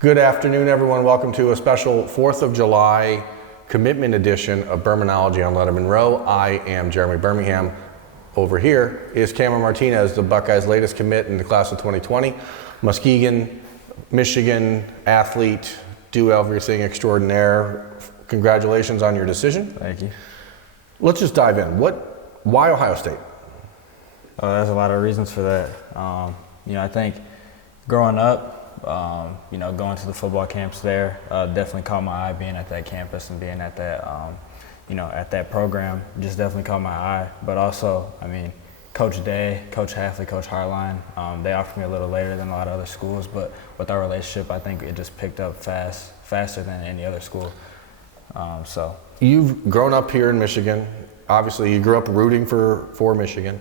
Good afternoon, everyone. Welcome to a special 4th of July commitment edition of Bermanology on Lettermen Row. I am Jeremy Birmingham. Over here is Cameron Martinez, the Buckeyes' latest commit in the class of 2020. Muskegon, Michigan athlete, do everything extraordinaire. Congratulations on your decision. Thank you. Let's just dive in. Why Ohio State? There's a lot of reasons for that. I think growing up, going to the football camps there definitely caught my eye. Being at that campus and being at that, at that program just definitely caught my eye. But also, Coach Day, Coach Hafley, Coach Harline, they offered me a little later than a lot of other schools. But with our relationship, I think it just picked up faster than any other school. So you've grown up here in Michigan. Obviously, you grew up rooting for Michigan.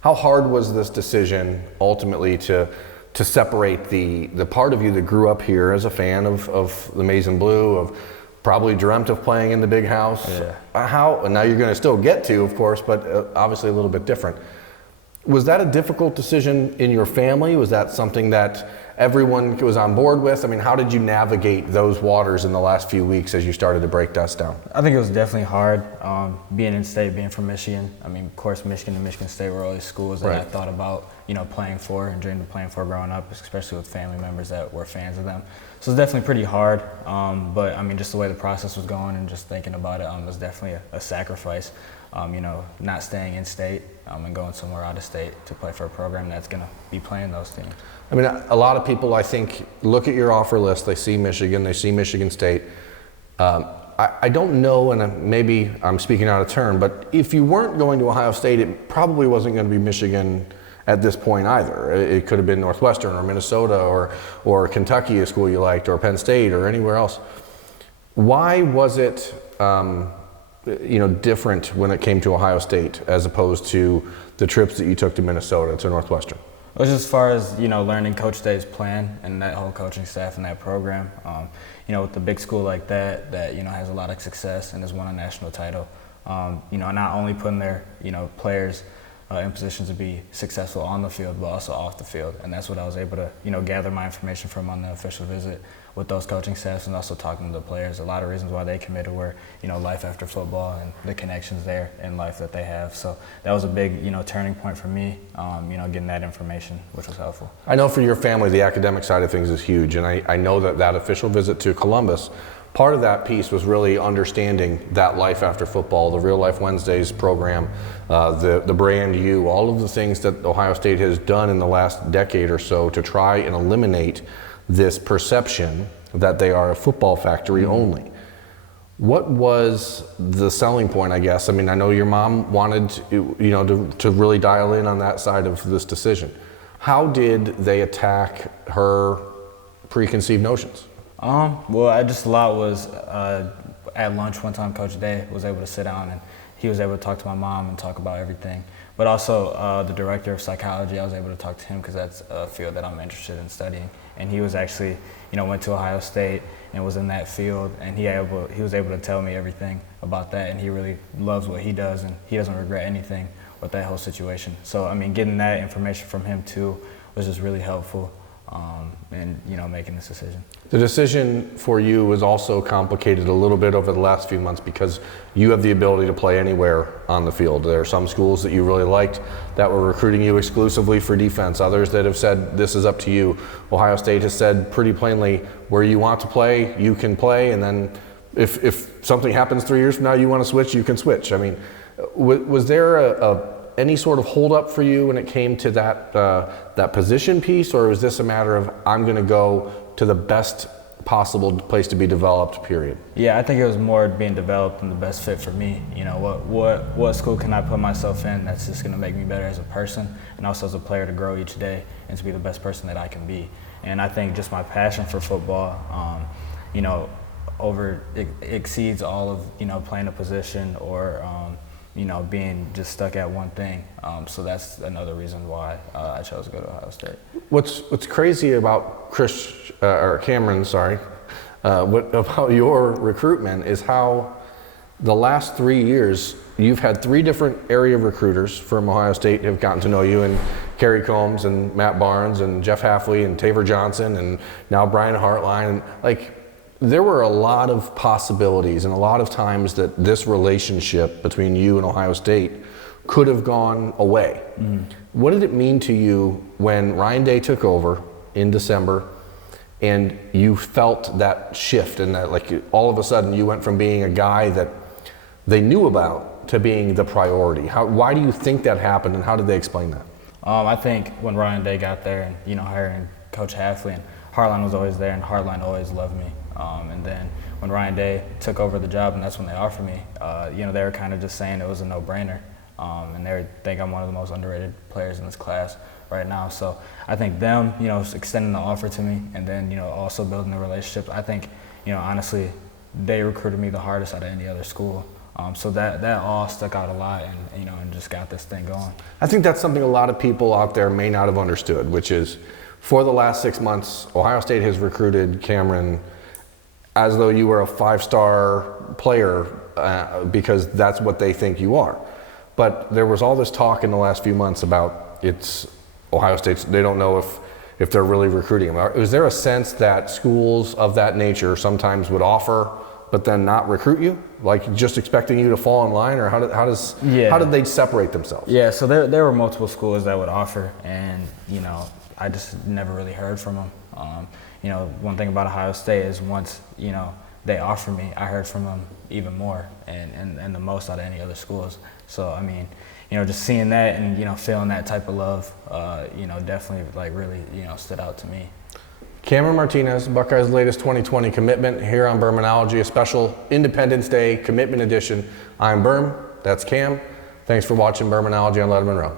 How hard was this decision ultimately to separate the part of you that grew up here as a fan of the Maize and Blue, of probably dreamt of playing in the big house? Yeah. And now you're going to still get to, of course, but obviously a little bit different. Was that a difficult decision in your family? Was that something that everyone was on board with? How did you navigate those waters in the last few weeks as you started to break dust down? I think it was definitely hard being in state, being from Michigan. Of course, Michigan and Michigan State were always schools that I thought about, playing for and dreamed of playing for growing up, especially with family members that were fans of them. So it was definitely pretty hard, but just the way the process was going and just thinking about it was definitely a sacrifice. Not staying in state and going somewhere out of state to play for a program that's going to be playing those teams. A lot of people, I think, look at your offer list, they see Michigan, they see Michigan State. I don't know, and maybe I'm speaking out of turn, but if you weren't going to Ohio State, it probably wasn't going to be Michigan at this point either. It could have been Northwestern or Minnesota or Kentucky, a school you liked, or Penn State or anywhere else. Why was it different when it came to Ohio State as opposed to the trips that you took to Minnesota, to Northwestern? It was just as far as, learning Coach Day's plan and that whole coaching staff and that program. With the big school like that has a lot of success and has won a national title, not only putting their, players in positions to be successful on the field, but also off the field. And that's what I was able to, gather my information from on the official visit with those coaching staffs and also talking to the players. A lot of reasons why they committed were, life after football and the connections there in life that they have. So that was a big, turning point for me, getting that information, which was helpful. I know for your family, the academic side of things is huge. And I know that official visit to Columbus, part of that piece was really understanding that life after football, the Real Life Wednesdays program, the brand you, all of the things that Ohio State has done in the last decade or so to try and eliminate this perception that they are a football factory only. What was the selling point, I guess? I know your mom wanted to really dial in on that side of this decision. How did they attack her preconceived notions? A lot was at lunch one time. Coach Day was able to sit down and he was able to talk to my mom and talk about everything. But also the director of psychology, I was able to talk to him because that's a field that I'm interested in studying. And he was actually, went to Ohio State and was in that field, and he was able to tell me everything about that. And he really loves what he does, and he doesn't regret anything with that whole situation. So getting that information from him too was just really helpful. Making this decision. The decision for you was also complicated a little bit over the last few months because you have the ability to play anywhere on the field. There are some schools that you really liked that were recruiting you exclusively for defense, others that have said this is up to you. Ohio State has said pretty plainly where you want to play, you can play, and then if something happens 3 years from now you want to switch, you can switch. Was there any sort of hold up for you when it came to that position piece, or was this a matter of I'm going to go to the best possible place to be developed, period? Yeah, I think it was more being developed and the best fit for me. What school can I put myself in that's just going to make me better as a person and also as a player to grow each day and to be the best person that I can be. And I think just my passion for football, exceeds all of playing a position or being just stuck at one thing. So that's another reason why I chose to go to Ohio State. What's crazy about Cameron, about your recruitment is how the last 3 years you've had 3 different area recruiters from Ohio State have gotten to know you, and Kerry Combs and Matt Barnes and Jeff Halfley and Taver Johnson and now Brian Hartline. And like, there were a lot of possibilities and a lot of times that this relationship between you and Ohio State could have gone away. What did it mean to you when Ryan Day took over in December and you felt that shift and that, like, all of a sudden you went from being a guy that they knew about to being the priority? Why do you think that happened, and how did they explain that? I think when Ryan Day got there and, you know, hiring Coach Halfley, and Hartline was always there, and Hartline always loved me. And then when Ryan Day took over the job, and that's when they offered me, you know, they were kind of just saying it was a no-brainer. And they think I'm one of the most underrated players in this class right now. So I think them, you know, extending the offer to me, and then, you know, also building the relationships. I think, you know, honestly, they recruited me the hardest out of any other school. So that all stuck out a lot, and, you know, and just got this thing going. I think that's something a lot of people out there may not have understood, which is for the last 6 months, Ohio State has recruited Cameron as though you were a 5-star player because that's what they think you are. But there was all this talk in the last few months about it's Ohio State's, they don't know if they're really recruiting him. Is there a sense that schools of that nature sometimes would offer but then not recruit you, like just expecting you to fall in line, or how did they separate themselves? Yeah, so there were multiple schools that would offer, and, you know, I just never really heard from them. You know, one thing about Ohio State is once, you know, they offered me, I heard from them even more and the most out of any other schools. So, I mean, you know, just seeing that and, you know, feeling that type of love, you know, definitely, like, really, you know, stood out to me. Cameron Martinez, Buckeyes' latest 2020 commitment here on Bermanology, a special Independence Day commitment edition. I'm Berm, that's Cam. Thanks for watching Bermanology on Lettermen Row.